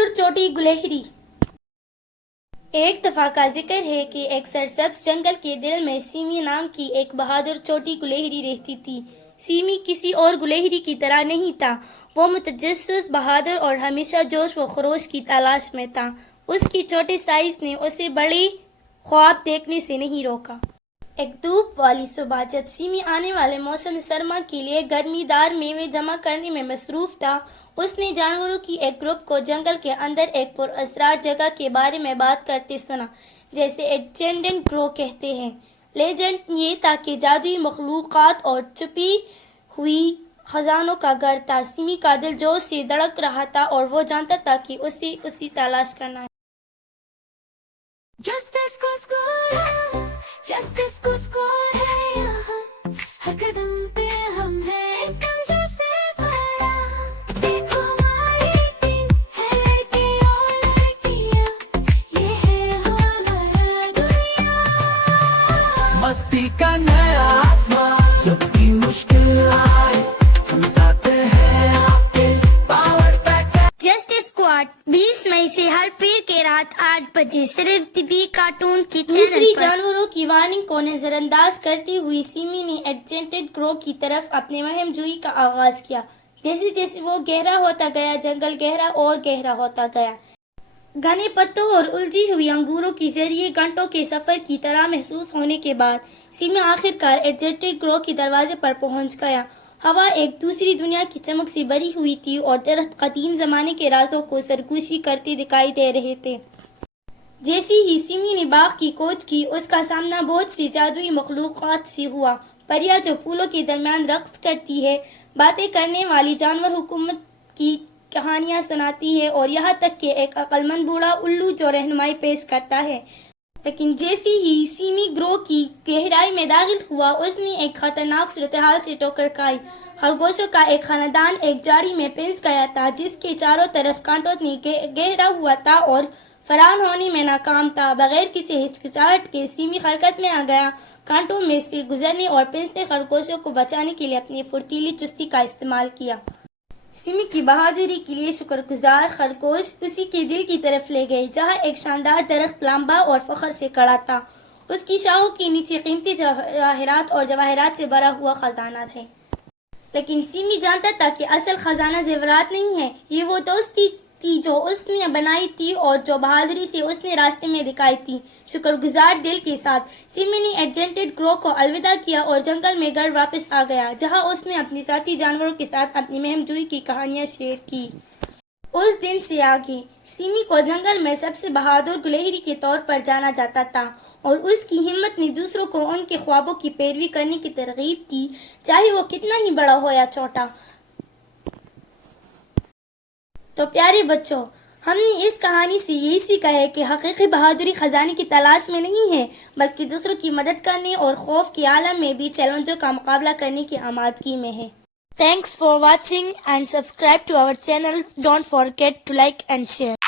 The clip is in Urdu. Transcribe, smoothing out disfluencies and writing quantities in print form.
بہادر چوٹی گلہری۔ ایک دفعہ کا ذکر ہے کہ ایک سرسبز جنگل کے دل میں سیمی نام کی ایک بہادر چوٹی گلہری رہتی تھی۔ سیمی کسی اور گلہری کی طرح نہیں تھا، وہ متجسس، بہادر اور ہمیشہ جوش و خروش کی تلاش میں تھا۔ اس کی چھوٹے سائز نے اسے بڑے خواب دیکھنے سے نہیں روکا۔ ایک دھوپ والی صبح جب سیمی آنے والے موسم سرما کے لیے گرمی دار میوے جمع کرنے میں مصروف تھا، اس نے جانوروں کی ایک گروپ کو جنگل کے اندر ایک پراسرار جگہ کے بارے میں بات کرتے سنا، جیسے انچینٹڈ گروو کہتے ہیں۔ لیجنڈ یہ تھا کہ جادوئی مخلوقات اور چھپی ہوئی خزانوں کا گھر تھا۔ سیمی کا دل جوش سے دھڑک رہا تھا اور وہ جانتا تھا کہ اسے اسی تلاش کرنا ہے۔ جسٹس کو سکور ہے، جسٹس کو سکور ہے یہاں، ہر قدم پہ ہم ہیں ایک دم جو سے بھرا۔ دیکھو ہماری ٹیم ہے لڑکے اور لڑکیاں، یہ ہے ہمارا دنیا۔ مستی کا نیا آسمان، جب بھی مشکل آئے ہم ساتھ ہیں آپ کے، پاور پیک۔ جسٹ اسکواڈ 20 مئی سے ہر پیر کے رات 8 بجے صرف طبی کارٹون کی چینل پر۔ دوسری جانوروں کی وارننگ کو نظر انداز کرتے ہوئی سیمی نے انچینٹڈ گروو کی طرف اپنے مہم جوئی کا آغاز کیا۔ جیسے جیسے وہ گہرا ہوتا گیا، جنگل گہرا اور گہرا ہوتا گیا۔ گھنے پتوں اور الجھی ہوئی انگوروں کے ذریعے گھنٹوں کے سفر کی طرح محسوس ہونے کے بعد سیمی آخر کار انچینٹڈ گروو کے دروازے پر پہنچ گیا۔ ہوا ایک دوسری دنیا کی چمک سے بھری ہوئی تھی اور درخت قدیم زمانے کے رازوں کو سرگوشی کرتے دکھائی دے رہے تھے۔ جیسے ہی سیمی نے باغ کی کھوج کی، اس کا سامنا بہت سی جادوئی مخلوقات سے ہوا۔ پریاں جو پھولوں کے درمیان رقص کرتی ہے، باتیں کرنے والی جانور حکومت کی کہانیاں سناتی ہے، اور یہاں تک کہ ایک عقل مند بوڑھا الو جو رہنمائی پیش کرتا ہے۔ لیکن جیسے ہی سیمی گروو کی گہرائی میں داخل ہوا، اس نے ایک خطرناک صورتحال سے ٹکر کھائی۔ خرگوشوں کا ایک خاندان ایک جھاڑی میں پھنس گیا تھا، جس کے چاروں طرف کانٹوں نے گھیرا ہوا تھا اور فرار ہونے میں ناکام تھا۔ بغیر کسی ہچکچاہٹ کے سیمی حرکت میں آ گیا، کانٹوں میں سے گزرنے اور پھنستے خرگوشوں کو بچانے کے لیے اپنی پھرتیلی چستی کا استعمال کیا۔ سیمی کی بہادری کے لیے شکر گزار خرگوش اسی کے دل کی طرف لے گئے، جہاں ایک شاندار درخت لمبا اور فخر سے کھڑا تھا۔ اس کی شاخوں کے نیچے قیمتی جواہرات سے بھرا ہوا خزانہ ہے۔ لیکن سیمی جانتا تھا کہ اصل خزانہ زیورات نہیں ہے، یہ وہ دوستی تھی جو اس نے بنائی تھی اور جو بہادری سے اس نے راستے میں دکھائی تھی۔ شکر گزار دل کے ساتھ سیمی نے انچینٹڈ گروو کو الوداع کیا اور جنگل میں گھر واپس آ گیا، جہاں اس نے اپنے ساتھی جانوروں کے ساتھ اپنی مہم جوئی کی کہانیاں شیئر کی۔ اس دن سے آگے سیمی کو جنگل میں سب سے بہادر گلہری کے طور پر جانا جاتا تھا، اور اس کی ہمت نے دوسروں کو ان کے خوابوں کی پیروی کرنے کی ترغیب دی، چاہے وہ کتنا ہی بڑا ہو یا چھوٹا۔ تو پیارے بچوں، ہم نے اس کہانی سے یہی سیکھا ہے کہ حقیقی بہادری خزانے کی تلاش میں نہیں ہے، بلکہ دوسروں کی مدد کرنے اور خوف کے عالم میں بھی چیلنجوں کا مقابلہ کرنے کی آمادگی میں ہے۔ Thanks for watching and subscribe to our channel. Don't forget to like and share.